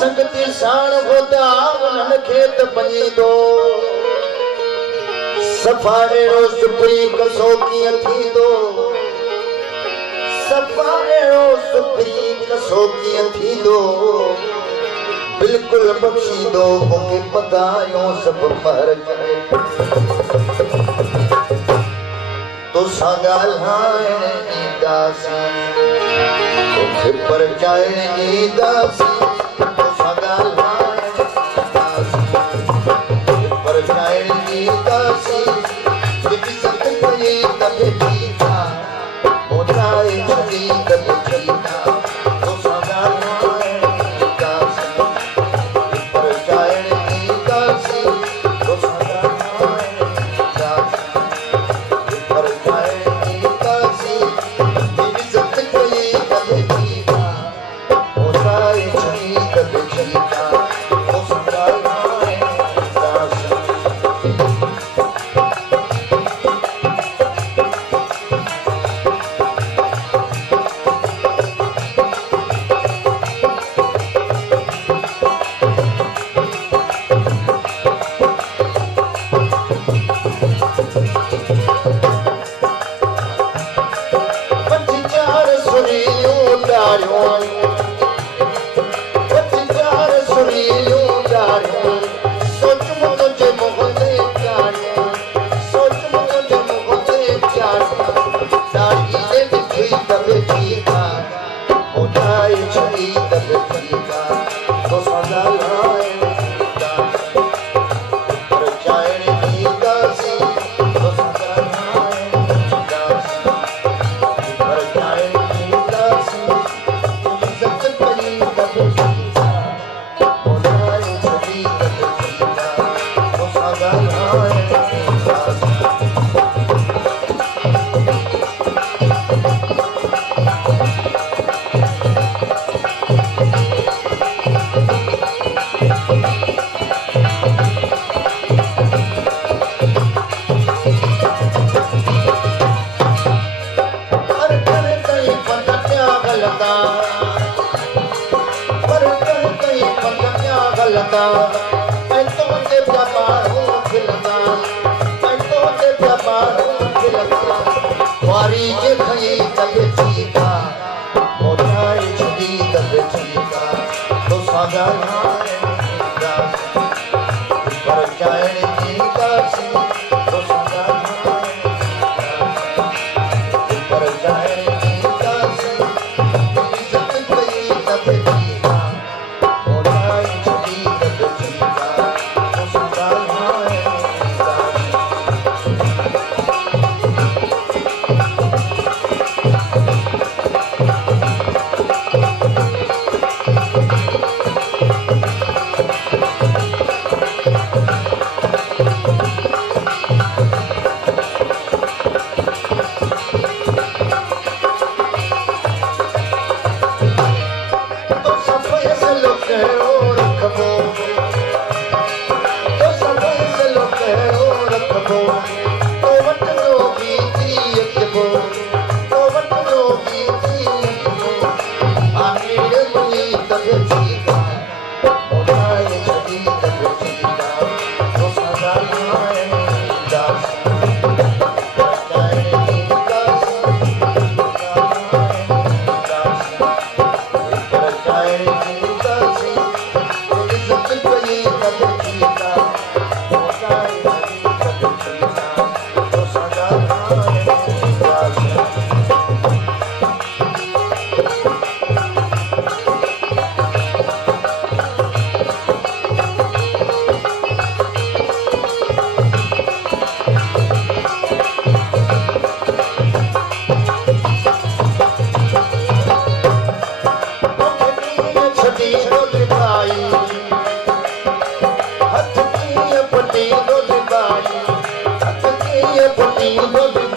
संगति साण होता उन्हनि खे त मञींदो सफ़ा अहिड़ो सुपरी कसो कीअं थींदो सफ़ा अहिड़ो सुपरी कसो कीअं थींदो बिल्कुलु बख़्शींदो मूंखे पतायो सभु पर करे तोसां ॻाल्हाइण ईंदासीं तोखे परचाइण ईंदासीं तोसां ॻाल्हाइण ईंदासीं परचाइण ईंदासीं इज़त कई त बि ठीकु आहे मोटाए छॾी त बि ठीकु आहे तोसां ॻाल्हाइण ईंदासीं परचाइण ईंदासीं तोसां ॻाल्हाइण ईंदासीं परचाइण ईंदासीं इज़त कई त बि ठीकु आहे मोटाए छॾी त बि ठीकु आहे तोसां ॻाल्हाइण ईंदासीं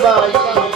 Bye.